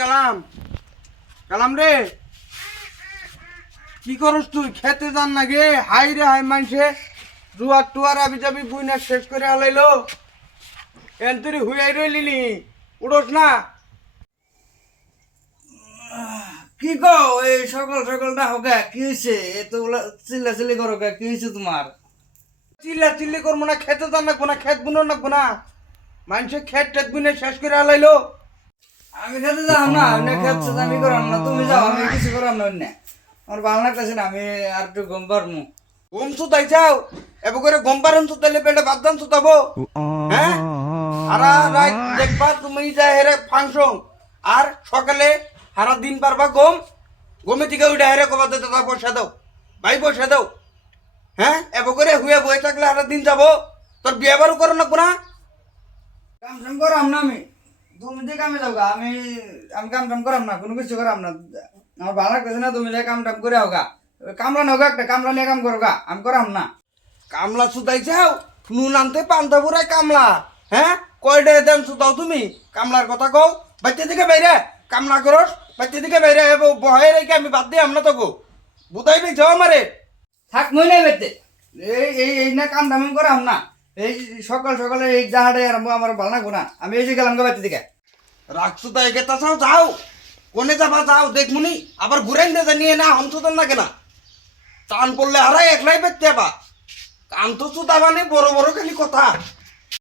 কালাম কালাম রে, কি করস তুই? খেতে যান না গে? হাই রে হাই মানছে জুয়ার টুয়ার আবি যাবি বুইনা শেষ করে হালাইলো। এন তুই হুইয়াই রইলি, উড়োস না? কি কও এই সকাল সকালটা হোকা কি হয়েছে? এতগুলা চিল্লাচিল্লি করো কা? কি হয়েছে তোমার? চিল্লা চিল্লি করবো না, খেতে যান নাকবো না, খেত বুনো নাকবো না? মানুষে খেত টেত বুনে শেষ করে হালাইলো। আমি খেতে যাও না, অন্য খেতে আমি করাম না, তুমি যাও, আমি কিছু করাম না। অন্য আমার ভালো লাগতেছে না, আমি আর একটু গম পারমু। গম সুতাই যাও এবার করে গম পারেন সুতাইলে পেটে ভাত দান সুতাবো? হ্যাঁ, সারা রাত দেখবা তুমি যা হেরে ফাংশন, আর সকালে সারা দিন পারবা গম গমে থেকে উঠে হেরে কবা দাদা পয়সা দাও, ভাই পয়সা দাও। হ্যাঁ, এবার করে হুয়ে বয়ে থাকলে সারা দিন যাবো, তোর বিয়ে বারও করো না কোনা? কাম টাম করাম না আমি, তুমি দিয়ে কামে যাও গা, আমি আমি কাম টাম করাম না, কোনো কিছু করাম না। আমার ভালো লাগতেছে না, তুমি যে কাম টাম করে হোক গা, কামলা নেও গা, একটা কামলা নিয়ে কাম করো গা, আমি করাম না। কামলা সুতাই যাও, নুন আনতে পান্তা পুরাই কামলা। হ্যাঁ, কয়টা দেন সুতাও তুমি? কামলার কথা কও, বাচ্চা দিকে বাইরে কামলা করস, বাচ্চা দিকে বাইরে বহাই রেখে আমি বাদ দিয়ে আমরা তো গো বুঝাই দিই যাও আমারে। থাক মই নাই বেতে, এই এই এই না কাম টাম করাম না। এই সকাল সকালে এই জাহাড়ে আর আমার ভালো লাগবো না, আমি এই যে গেলাম গা বাড়িতে দিকে। রাখছো তাই গেতা চাও যাও, কোনে যাবা যাও, দেখমুনি আবার ঘুরাই না জানিয়ে না হমসুতন না কেনা টান পড়লে হারাই একলাই পেতে বা কাম তো সুতা মানে বড় বড় খালি কথা।